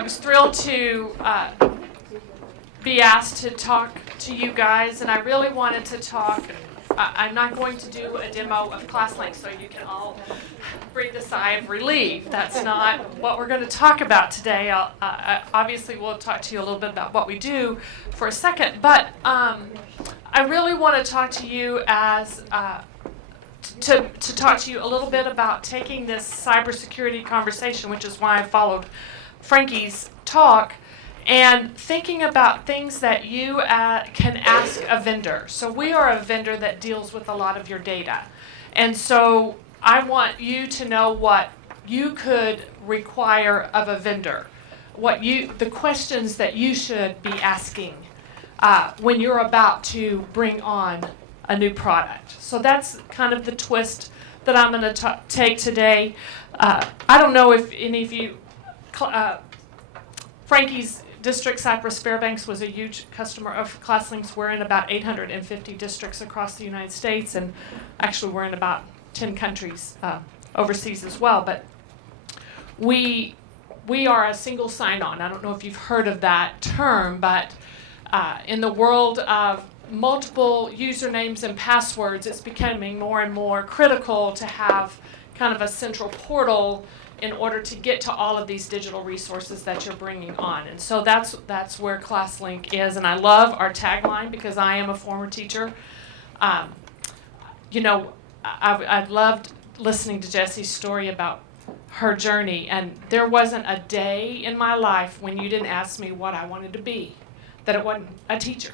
I was thrilled to be asked to talk to you guys, and I really wanted to talk. I'm not going to do a demo of ClassLink so you can all breathe a sigh of relief. That's not what we're going to talk about today. Obviously, we'll talk to you a little bit about what we do for a second, but I really want to talk to you as to talk to you a little bit about taking this cybersecurity conversation, which is why I followed Frankie's talk, and thinking about things that you can ask a vendor. So we are a vendor that deals with a lot of your data. And so I want you to know what you could require of a vendor, the questions that you should be asking when you're about to bring on a new product. So that's kind of the twist that I'm going to take today. I don't know if any of you, Frankie's district, Cypress Fairbanks, was a huge customer of ClassLink's. We're in about 850 districts across the United States, and actually we're in about 10 countries overseas as well. But we are a single sign-on. I don't know if you've heard of that term, but in the world of multiple usernames and passwords, it's becoming more and more critical to have kind of a central portal in order to get to all of these digital resources that you're bringing on. And so that's where ClassLink is. And I love our tagline because I am a former teacher. I loved listening to Jessie's story about her journey. And there wasn't a day in my life when you didn't ask me what I wanted to be, that it wasn't a teacher.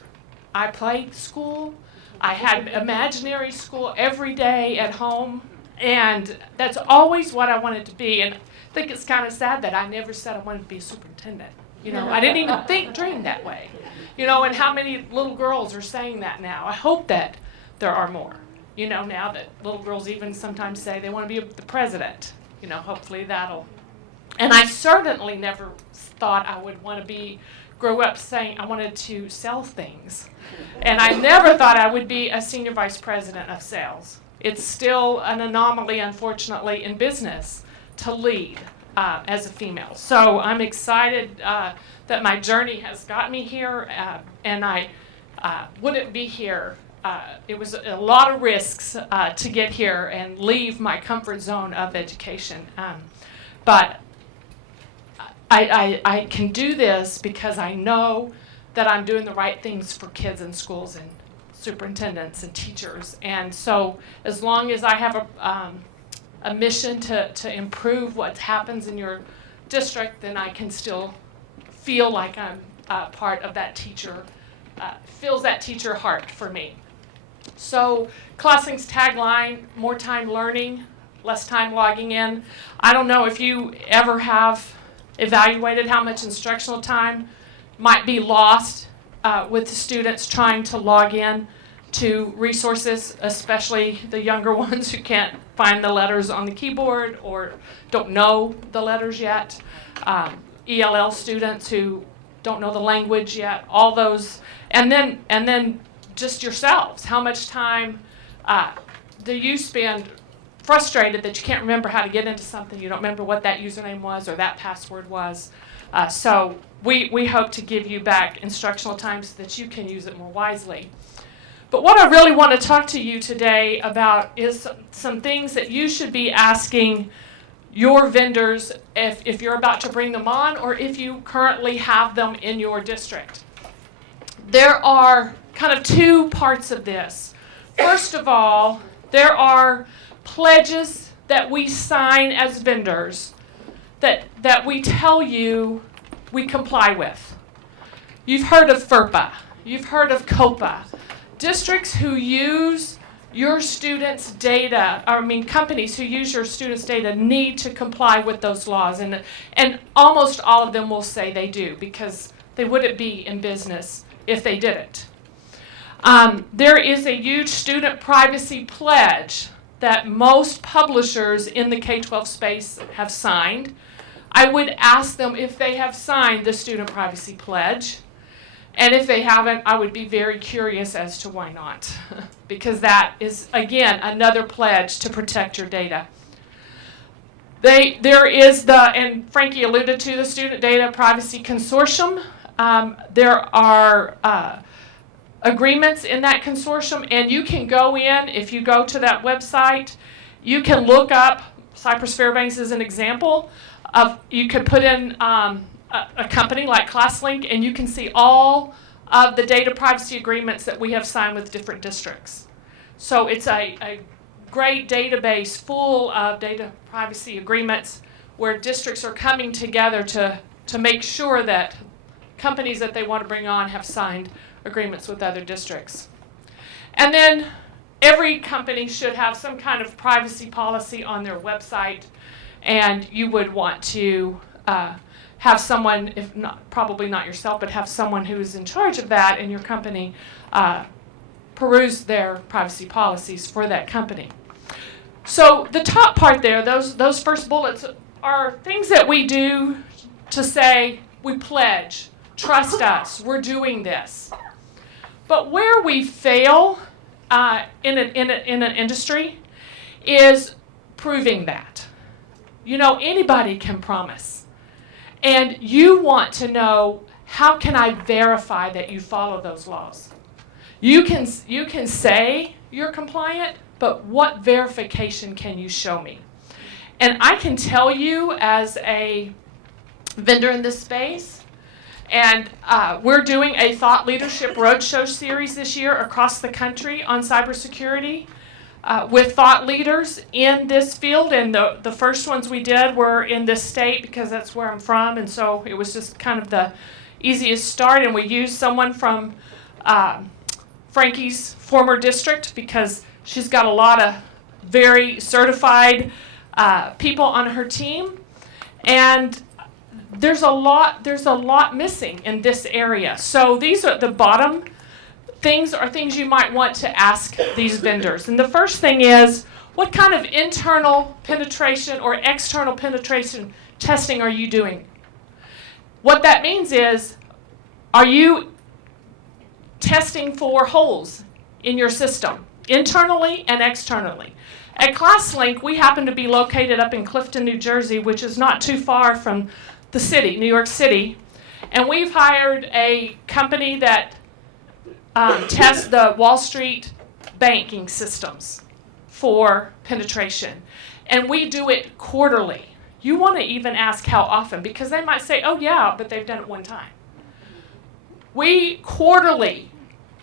I played school. I had imaginary school every day at home. And that's always what I wanted to be. And I think it's kind of sad that I never said I wanted to be a superintendent. I didn't even dream that way. And how many little girls are saying that now? I hope that there are more. Now that little girls even sometimes say they want to be the president. Hopefully that'll. And I certainly never thought I would want to grow up saying I wanted to sell things. And I never thought I would be a senior vice president of sales. It's still an anomaly, unfortunately, in business to lead as a female. So I'm excited that my journey has got me here, and I wouldn't be here. It was a lot of risks to get here and leave my comfort zone of education. But I can do this because I know that I'm doing the right things for kids in schools and superintendents and teachers. And so as long as I have a mission to improve what happens in your district, then I can still feel like I'm part of that teacher, fills that teacher heart for me. So ClassLink's tagline, more time learning, less time logging in. I don't know if you ever have evaluated how much instructional time might be lost with the students trying to log in to resources, especially the younger ones who can't find the letters on the keyboard or don't know the letters yet, ELL students who don't know the language yet, all those, and then just yourselves. How much time do you spend frustrated that you can't remember how to get into something, you don't remember what that username was or that password was? So we hope to give you back instructional time so that you can use it more wisely. But what I really want to talk to you today about is some things that you should be asking your vendors if you're about to bring them on or if you currently have them in your district. There are kind of two parts of this. First of all, there are pledges that we sign as vendors that we tell you we comply with. You've heard of FERPA. You've heard of COPA. Districts who use your students' data, companies who use your students' data need to comply with those laws. And almost all of them will say they do because they wouldn't be in business if they didn't. There is a huge student privacy pledge that most publishers in the K-12 space have signed. I would ask them if they have signed the student privacy pledge. And if they haven't, I would be very curious as to why not. Because that is, again, another pledge to protect your data. There is and Frankie alluded to the Student Data Privacy Consortium. There are agreements in that consortium, and you can go in, if you go to that website, you can look up, Cypress Fairbanks is an example of, you could put in a company like ClassLink, and you can see all of the data privacy agreements that we have signed with different districts. So it's a great database full of data privacy agreements where districts are coming together to make sure that companies that they want to bring on have signed agreements with other districts. And then every company should have some kind of privacy policy on their website, and you would want to have someone, if not, probably not yourself, but have someone who is in charge of that in your company peruse their privacy policies for that company. So the top part there, those first bullets, are things that we do to say we pledge, trust us, we're doing this. But where we fail in an industry is proving that. You know, anybody can promise. And you want to know, how can I verify that you follow those laws? You can say you're compliant, but what verification can you show me? And I can tell you as a vendor in this space, and we're doing a Thought Leadership Roadshow series this year across the country on cybersecurity with thought leaders in this field. And the first ones we did were in this state because that's where I'm from. And so it was just kind of the easiest start. And we used someone from Frankie's former district because she's got a lot of very certified people on her team. And there's a lot missing in this area. So these are the bottom things, are things you might want to ask these vendors. And the first thing is, what kind of internal penetration or external penetration testing are you doing? What that means is, are you testing for holes in your system, internally and externally? At ClassLink, we happen to be located up in Clifton, New Jersey, which is not too far from the city, New York City, and we've hired a company that tests the Wall Street banking systems for penetration, and we do it quarterly. You want to even ask how often, because they might say, oh yeah, but they've done it one time. We quarterly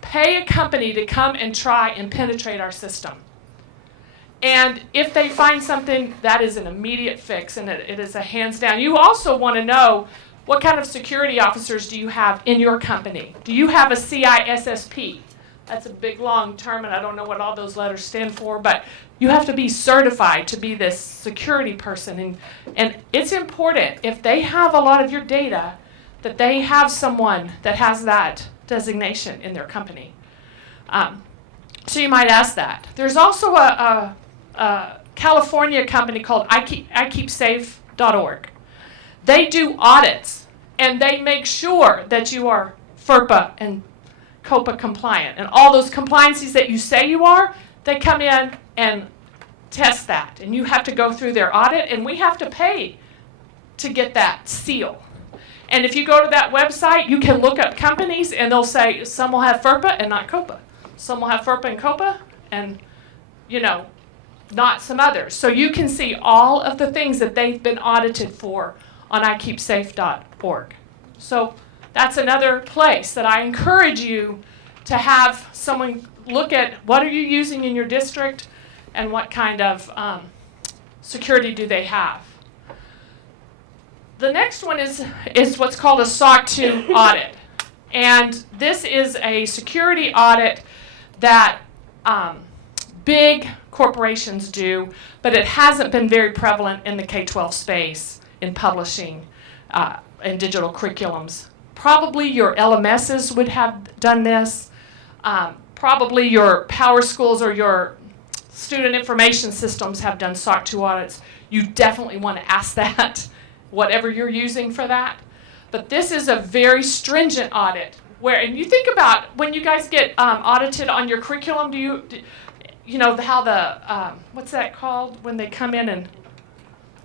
pay a company to come and try and penetrate our system. And if they find something, that is an immediate fix, and it is a hands down. You also want to know, what kind of security officers do you have in your company? Do you have a CISSP? That's a big, long term, and I don't know what all those letters stand for, but you have to be certified to be this security person. And it's important, if they have a lot of your data, that they have someone that has that designation in their company. So you might ask that. There's also a California company called iKeepSafe.org. They do audits, and they make sure that you are FERPA and COPA compliant. And all those compliances that you say you are, they come in and test that. And you have to go through their audit, and we have to pay to get that seal. And if you go to that website, you can look up companies, and they'll say some will have FERPA and not COPA. Some will have FERPA and COPA, and, you know, not some others. So you can see all of the things that they've been audited for on iKeepSafe.org. So that's another place that I encourage you to have someone look at, what are you using in your district and what kind of security do they have. The next one is what's called a SOC 2 audit. And this is a security audit that big corporations do, but it hasn't been very prevalent in the K-12 space in publishing and digital curriculums. Probably your LMSs would have done this. Probably your power schools or your student information systems have done SOC 2 audits. You definitely want to ask that, whatever you're using for that. But this is a very stringent audit. And you think about when you guys get audited on your curriculum, you know how the, what's that called when they come in and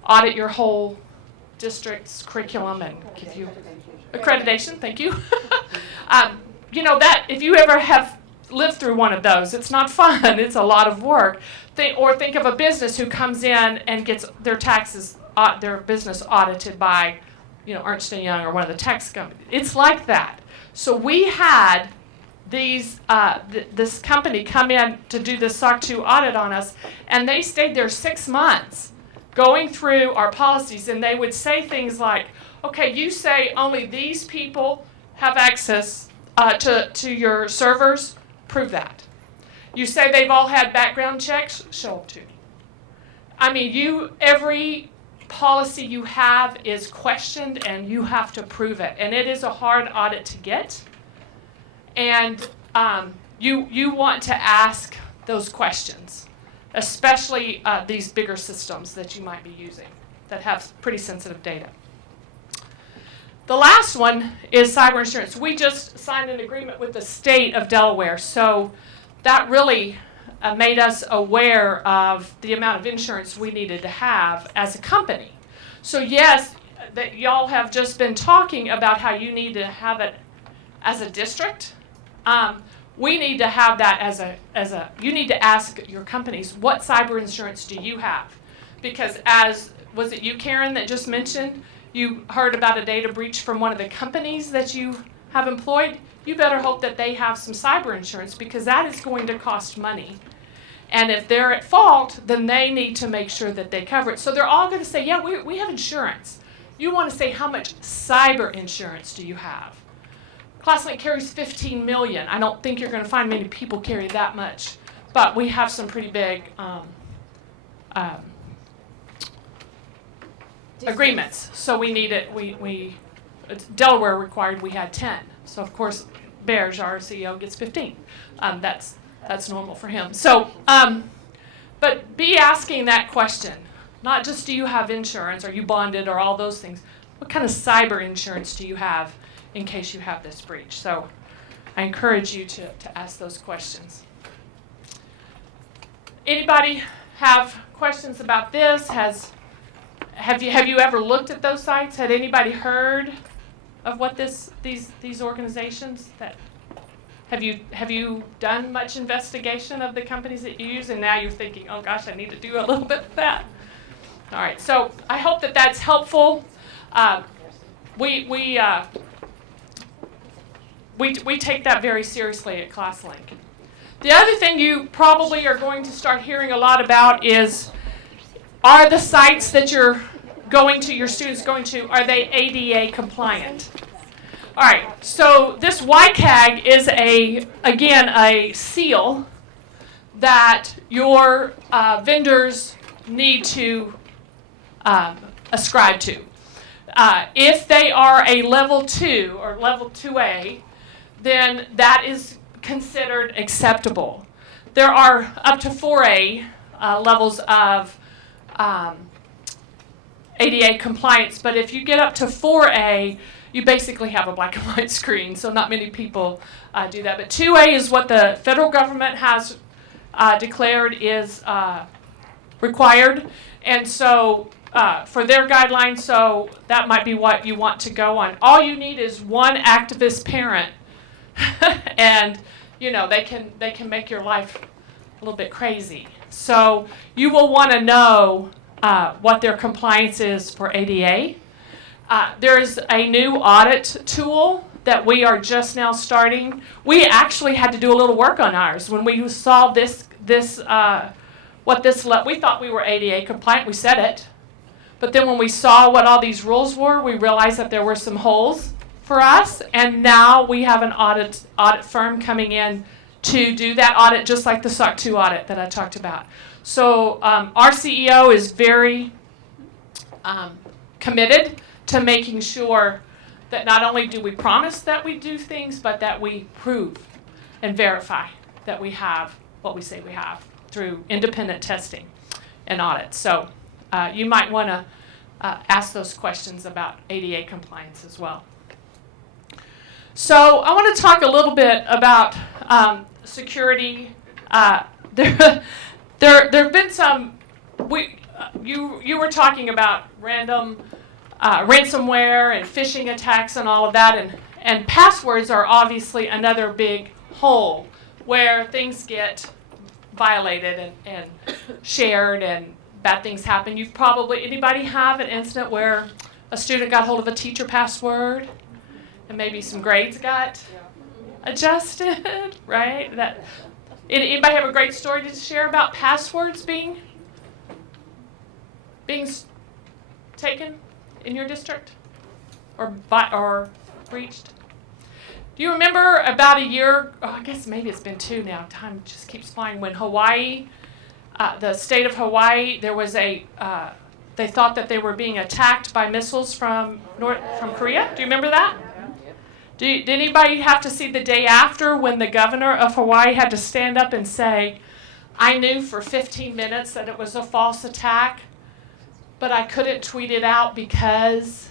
audit your whole district's curriculum and give you accreditation. Thank you. You know that if you ever have lived through one of those, it's not fun. It's a lot of work. Think of a business who comes in and gets their taxes, their business audited by, Ernst & Young or one of the tax companies. It's like that. So we had this company come in to do the SOC 2 audit on us, and they stayed there 6 months going through our policies, and they would say things like, okay, you say only these people have access to your servers, prove that. You say they've all had background checks, show them to me. I mean, every policy you have is questioned, and you have to prove it. And it is a hard audit to get. And you want to ask those questions, especially these bigger systems that you might be using that have pretty sensitive data. The last one is cyber insurance. We just signed an agreement with the state of Delaware, so that really made us aware of the amount of insurance we needed to have as a company. So yes, that y'all have just been talking about how you need to have it as a district. We need to have that as a. You need to ask your companies, what cyber insurance do you have? Because was it you, Karen, that just mentioned you heard about a data breach from one of the companies that you have employed? You better hope that they have some cyber insurance, because that is going to cost money. And if they're at fault, then they need to make sure that they cover it. So they're all going to say, yeah, we have insurance. You want to say, how much cyber insurance do you have? ClassLink carries $15 million. I don't think you're going to find many people carry that much. But we have some pretty big agreements. So we need it. Delaware required we had 10. So of course, Bears, our CEO, gets 15. That's normal for him. So, but be asking that question. Not just do you have insurance, are you bonded, or all those things. What kind of cyber insurance do you have in case you have this breach? So I encourage you to ask those questions. Anybody have questions about this? Have you ever looked at those sites? Had anybody heard of what these organizations that have you done much investigation of the companies that you use, and now you're thinking, oh gosh, I need to do a little bit of that? All right, so I hope that that's helpful. We take that very seriously at ClassLink. The other thing you probably are going to start hearing a lot about is, are the sites that your students going to, are they ADA compliant? All right, so this YCAG is again a seal that your vendors need to ascribe to. If they are a level 2 or level 2A, then that is considered acceptable. There are up to 4A levels of ADA compliance, but if you get up to 4A, you basically have a black and white screen, so not many people do that. But 2A is what the federal government has declared is required, and so for their guidelines, so that might be what you want to go on. All you need is one activist parent, and they can make your life a little bit crazy. So you will want to know what their compliance is for ADA. There's a new audit tool that we are just now starting. We actually had to do a little work on ours when we saw we thought we were ADA compliant. We said it, but then when we saw what all these rules were, we realized that there were some holes for us, and now we have an audit firm coming in to do that audit, just like the SOC 2 audit that I talked about. So our CEO is very committed to making sure that not only do we promise that we do things, but that we prove and verify that we have what we say we have through independent testing and audit. So you might want to ask those questions about ADA compliance as well. So I want to talk a little bit about security. There have been some. you were talking about random ransomware and phishing attacks and all of that, and passwords are obviously another big hole where things get violated and shared and bad things happen. You've probably, anybody have an incident where a student got hold of a teacher password and maybe some grades got adjusted, right? Anybody have a great story to share about passwords being taken in your district or breached? Do you remember about a year, I guess maybe it's been 2 now, time just keeps flying, when Hawaii, the state of Hawaii, there was they thought that they were being attacked by missiles from Korea? Do you remember that? Did anybody have to see the day after when the governor of Hawaii had to stand up and say, I knew for 15 minutes that it was a false attack, but I couldn't tweet it out because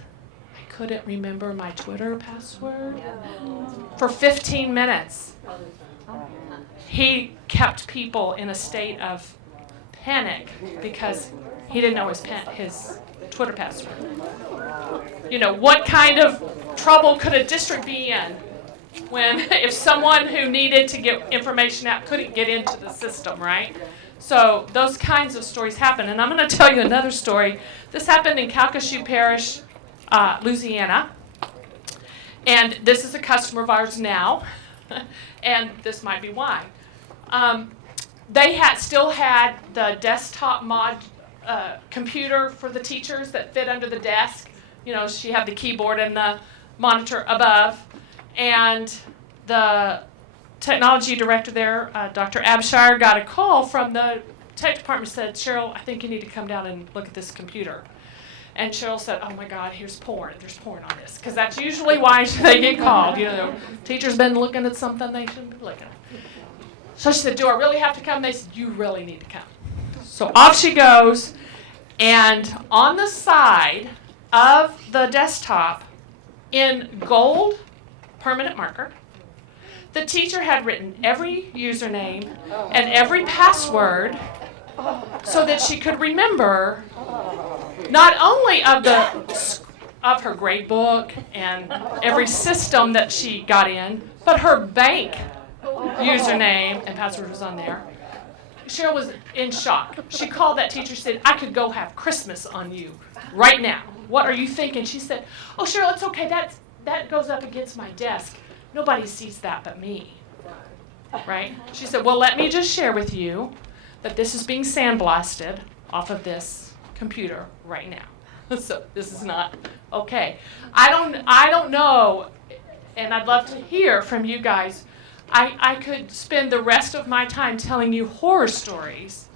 I couldn't remember my Twitter password? For 15 minutes. He kept people in a state of panic because he didn't know his Twitter password. You know, what kind of trouble could a district be in when if someone who needed to get information out couldn't get into the system, right? So those kinds of stories happen. And I'm going to tell you another story. This happened in Calcasieu Parish, Louisiana. And this is a customer of ours now. And this might be why. They still had the desktop computer for the teachers that fit under the desk. You know, she had the keyboard and the monitor above. And the technology director there, Dr. Abshire, got a call from the tech department, said, Cheryl, I think you need to come down and look at this computer. And Cheryl said, oh my God, here's porn. There's porn on this. Because that's usually why they get called. You know, teacher's been looking at something they shouldn't be looking at. So she said, do I really have to come? They said, you really need to come. So off she goes. And on the side of the desktop, in gold permanent marker, the teacher had written every username and every password so that she could remember not only of her grade book and every system that she got in, but her bank username and password was on there. Cheryl was in shock. She called that teacher and said, I could go have Christmas on you right now. What are you thinking? She said, oh, Cheryl, it's okay. That goes up against my desk. Nobody sees that but me. Right? She said, well, let me just share with you that this is being sandblasted off of this computer right now. So this is not okay. I don't know, and I'd love to hear from you guys. I could spend the rest of my time telling you horror stories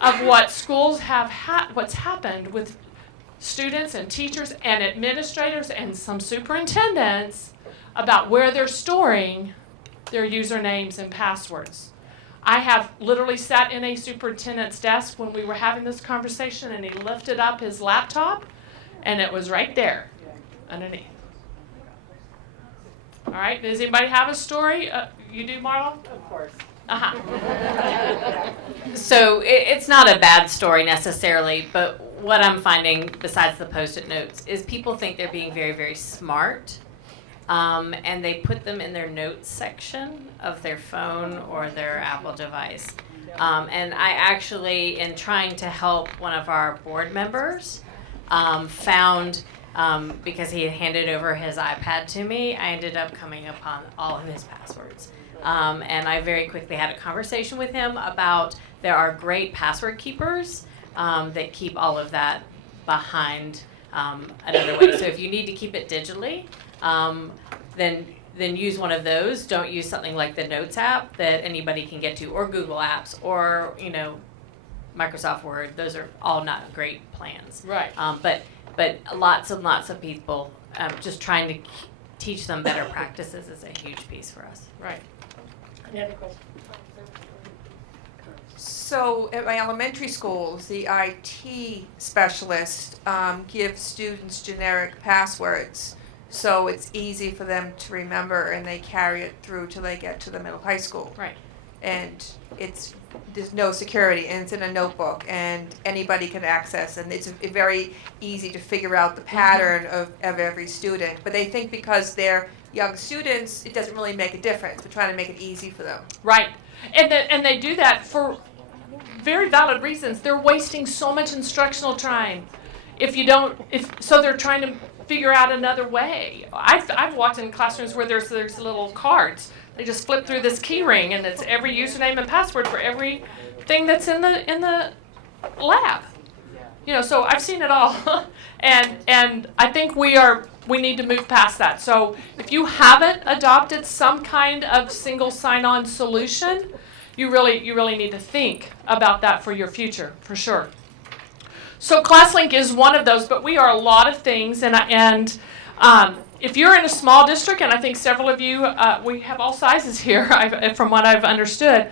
of what schools have what's happened with students and teachers and administrators and some superintendents about where they're storing their usernames and passwords. I have literally sat in a superintendent's desk when we were having this conversation, and he lifted up his laptop, and it was right there underneath. All right, does anybody have a story? You do, Marla? Of course. Uh-huh. So it's not a bad story necessarily, but what I'm finding besides the Post-it notes is people think they're being very, very smart, and they put them in their notes section of their phone or their Apple device. And I actually, in trying to help one of our board members, found, because he had handed over his iPad to me, I ended up coming upon all of his passwords. And I very quickly had a conversation with him about there are great password keepers that keep all of that behind another way. So if you need to keep it digitally, then use one of those. Don't use something like the Notes app that anybody can get to, or Google Apps, or Microsoft Word. Those are all not great plans. Right. But lots and lots of people, just trying to teach them better practices is a huge piece for us. Right. Any other questions? So at my elementary schools, the IT specialist gives students generic passwords, so it's easy for them to remember, and they carry it through till they get to the middle high school. Right. and there's no security, and it's in a notebook, and anybody can access, and it's very easy to figure out the pattern of every student. But they think because they're young students, it doesn't really make a difference. We're trying to make it easy for them. Right. And they do that for very valid reasons. They're wasting so much instructional time. So they're trying to figure out another way. I've walked in classrooms where there's little cards. They just flip through this key ring, and it's every username and password for everything that's in the lab. So I've seen it all, and I think we need to move past that. So if you haven't adopted some kind of single sign-on solution, you really need to think about that for your future, for sure. So ClassLink is one of those, but we are a lot of things, and if you're in a small district, and I think several of you, we have all sizes here, from what I've understood.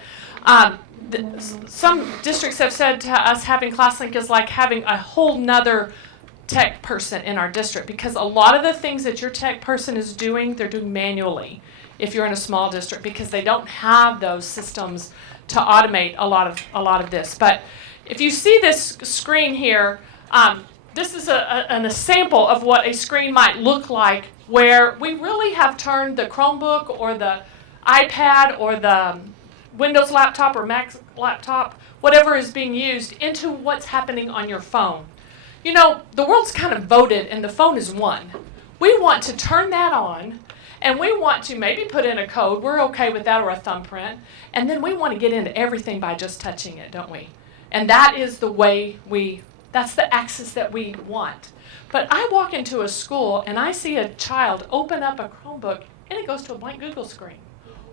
Some districts have said to us having ClassLink is like having a whole nother tech person in our district, because a lot of the things that your tech person is doing, they're doing manually if you're in a small district, because they don't have those systems to automate a lot of this. But if you see this screen here, this is a sample of what a screen might look like, where we really have turned the Chromebook or the iPad or the Windows laptop or Mac laptop, whatever is being used, into what's happening on your phone. The world's kind of voted, and the phone is one. We want to turn that on, and we want to maybe put in a code. We're okay with that, or a thumbprint. And then we want to get into everything by just touching it, don't we? And that is the way that's the access that we want. But I walk into a school, and I see a child open up a Chromebook, and it goes to a blank Google screen.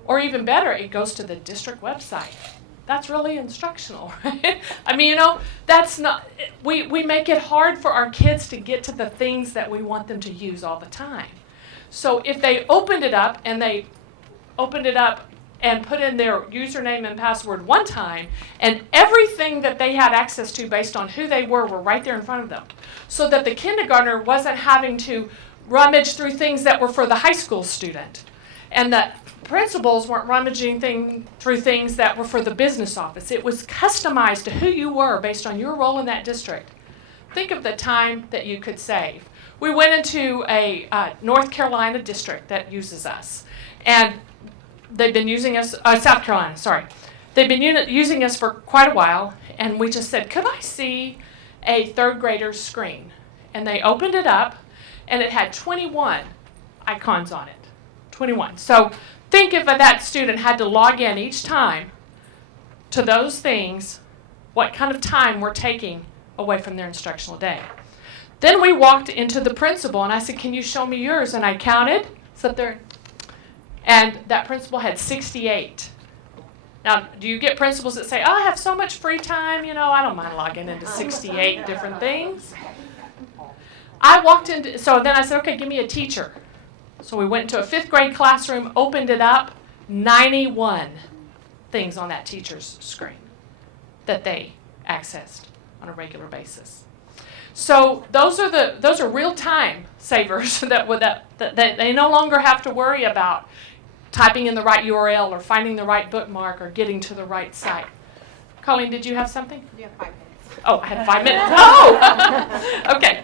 Or even better, it goes to the district website. That's really instructional, right? I mean, that's not, we make it hard for our kids to get to the things that we want them to use all the time. So if they opened it up and put in their username and password one time, and everything that they had access to based on who they were right there in front of them, so that the kindergartner wasn't having to rummage through things that were for the high school student, and the principals weren't rummaging through things that were for the business office. It was customized to who you were based on your role in that district. Think of the time that you could save. We went into a North Carolina district that uses us, and they've been using us, South Carolina, sorry. They've been using us for quite a while, and we just said, could I see a third grader's screen? And they opened it up, and it had 21 icons on it. 21. So think if that student had to log in each time to those things, what kind of time we're taking away from their instructional day. Then we walked into the principal, and I said, can you show me yours? And I counted, so there, and that principal had 68. Now, do you get principals that say, I have so much free time, I don't mind logging into 68 different things? I walked into, so then I said, okay, give me a teacher. So we went into a 5th grade classroom, opened it up, 91 things on that teacher's screen that they accessed on a regular basis. So those are real time savers that they no longer have to worry about typing in the right URL or finding the right bookmark or getting to the right site. Colleen, did you have something? You have 5 minutes. Oh, I had 5 minutes. Oh, okay.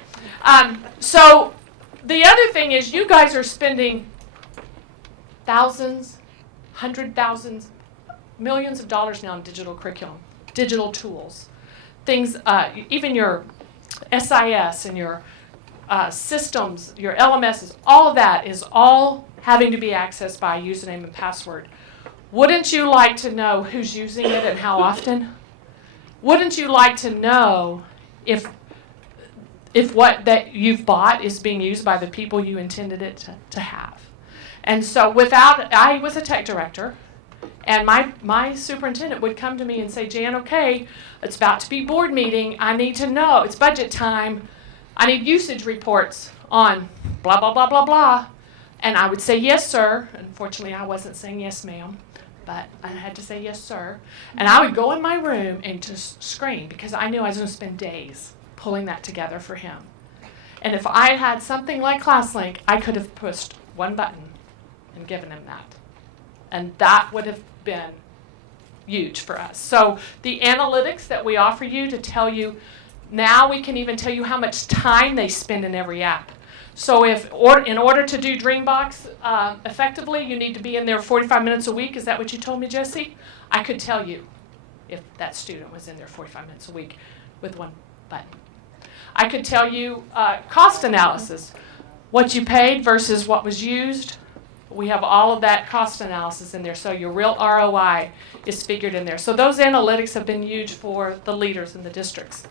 So the other thing is, you guys are spending thousands, hundred thousands, millions of dollars now on digital curriculum, digital tools, things, even your SIS and your systems, your LMSs, all of that is all having to be accessed by username and password. Wouldn't you like to know who's using it and how often? Wouldn't you like to know if what that you've bought is being used by the people you intended it to have? And so I was a tech director, and my superintendent would come to me and say, Jan, okay, it's about to be board meeting. I need to know. It's budget time. I need usage reports on blah, blah, blah, blah, blah. And I would say, yes, sir. Unfortunately, I wasn't saying yes, ma'am, but I had to say yes, sir. And I would go in my room and just scream, because I knew I was going to spend days pulling that together for him. And if I had something like ClassLink, I could have pushed one button and given him that. And that would have been huge for us. So the analytics that we offer you to tell you, now we can even tell you how much time they spend in every app. So if in order to do Dreambox effectively, you need to be in there 45 minutes a week. Is that what you told me, Jesse? I could tell you if that student was in there 45 minutes a week with one button. I could tell you cost analysis, what you paid versus what was used. We have all of that cost analysis in there, so your real ROI is figured in there. So those analytics have been huge for the leaders in the districts.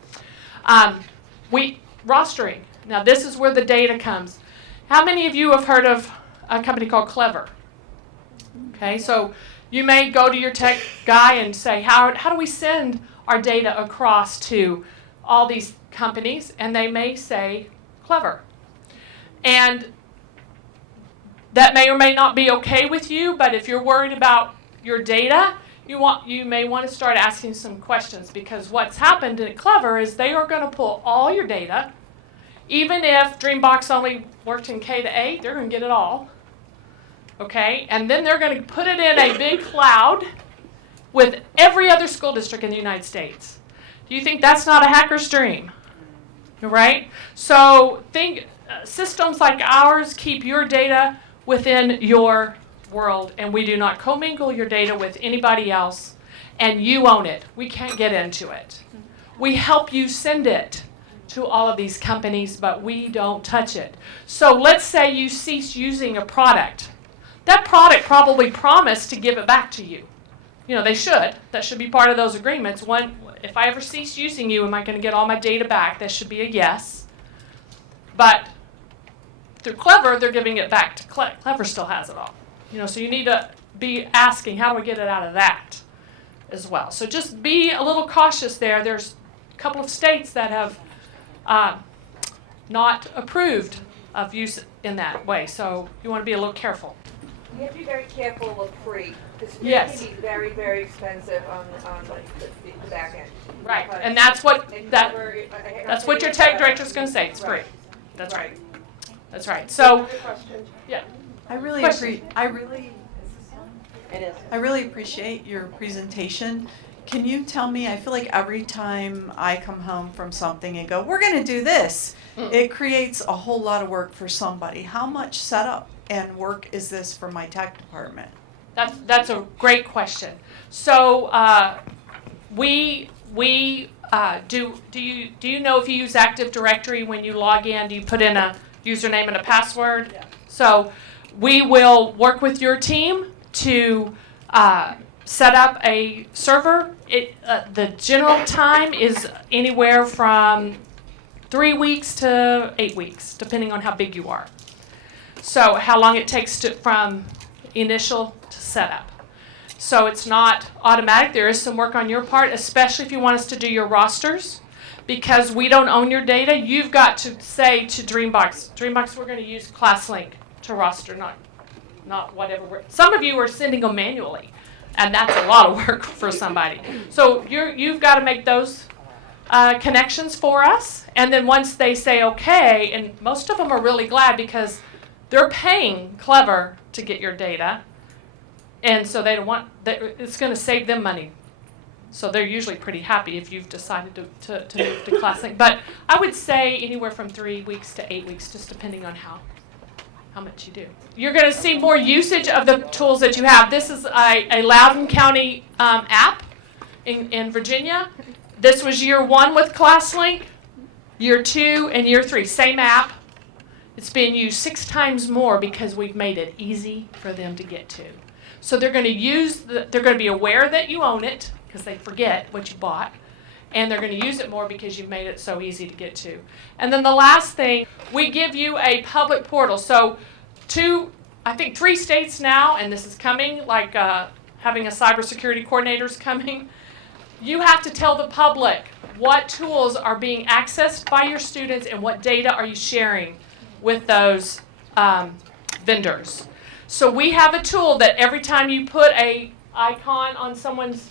Rostering. Now this is where the data comes. How many of you have heard of a company called Clever? Okay, so you may go to your tech guy and say, how do we send our data across to all these companies? And they may say Clever. And that may or may not be okay with you, but if you're worried about your data, you may want to start asking some questions, because what's happened at Clever is they are going to pull all your data. Even if Dreambox only worked in K-8, they're going to get it all. Okay? And then they're going to put it in a big cloud with every other school district in the United States. Do you think that's not a hacker's dream? Right? So systems like ours keep your data within your world, and we do not commingle your data with anybody else, and you own it. We can't get into it. We help you send it to all of these companies, but we don't touch it. So let's say you cease using a product. That product probably promised to give it back to you. You know, they should. That should be part of those agreements. One, if I ever cease using you, am I going to get all my data back? That should be a yes. But through Clever, they're giving it back to Clever still has it all. You know, so you need to be asking, how do we get it out of that as well? So just be a little cautious there. There's a couple of states that have not approved of use in that way, so you want to be a little careful. You have to be very careful of free, because free Yes. can be very, very expensive on the back end. Right, Because and that's what that's your tech director is going to say. It's free. Right. That's right. That's right. So, Another question. yeah. I really Question. appreciate your presentation. Can you tell me, I feel like every time I come home from something and go, we're going to do this, it creates a whole lot of work for somebody. How much setup and work is this for my tech department? That's a great question. So do you know if you use Active Directory when you log in? Do you put in a username and a password? Yeah. So we will work with your team to set up a server. The general time is anywhere from 3 weeks to 8 weeks, depending on how big you are. So how long it takes from initial to setup. So it's not automatic. There is some work on your part, especially if you want us to do your rosters. Because we don't own your data, you've got to say to Dreambox, we're going to use ClassLink to roster, not whatever. Some of you are sending them manually, and that's a lot of work for somebody. So you've got to make those connections for us, and then once they say okay, and most of them are really glad because they're paying Clever to get your data, and so they don't want it's going to save them money. So they're usually pretty happy if you've decided to move to ClassLink. But I would say anywhere from 3 weeks to 8 weeks, just depending on how much you do. You're going to see more usage of the tools that you have. This is a Loudoun County app in Virginia. This was year 1 with ClassLink, year 2, and year 3. Same app. It's being used 6 times more because we've made it easy for them to get to. So they're going to they're going to be aware that you own it, because they forget what you bought, and they're going to use it more because you've made it so easy to get to. And then the last thing, we give you a public portal. So I think 3 states now, and this is coming, like having a cybersecurity coordinator is coming. You have to tell the public what tools are being accessed by your students and what data are you sharing with those vendors. So we have a tool that every time you put a icon on someone's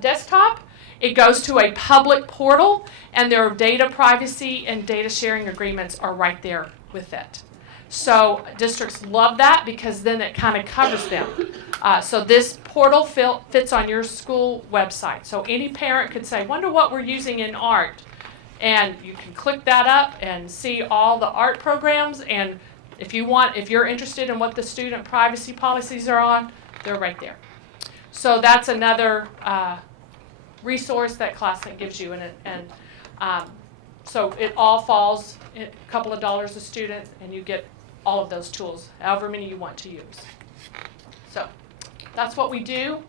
desktop, it goes to a public portal, and their data privacy and data sharing agreements are right there with it. So districts love that because then it kind of covers them. So this portal fits on your school website. So any parent could say, wonder what we're using in art. And you can click that up and see all the art programs. And if you're interested in what the student privacy policies are on, they're right there. So that's another resource that ClassLink gives you. So it all falls a couple of dollars a student, and you get all of those tools, however many you want to use. So that's what we do.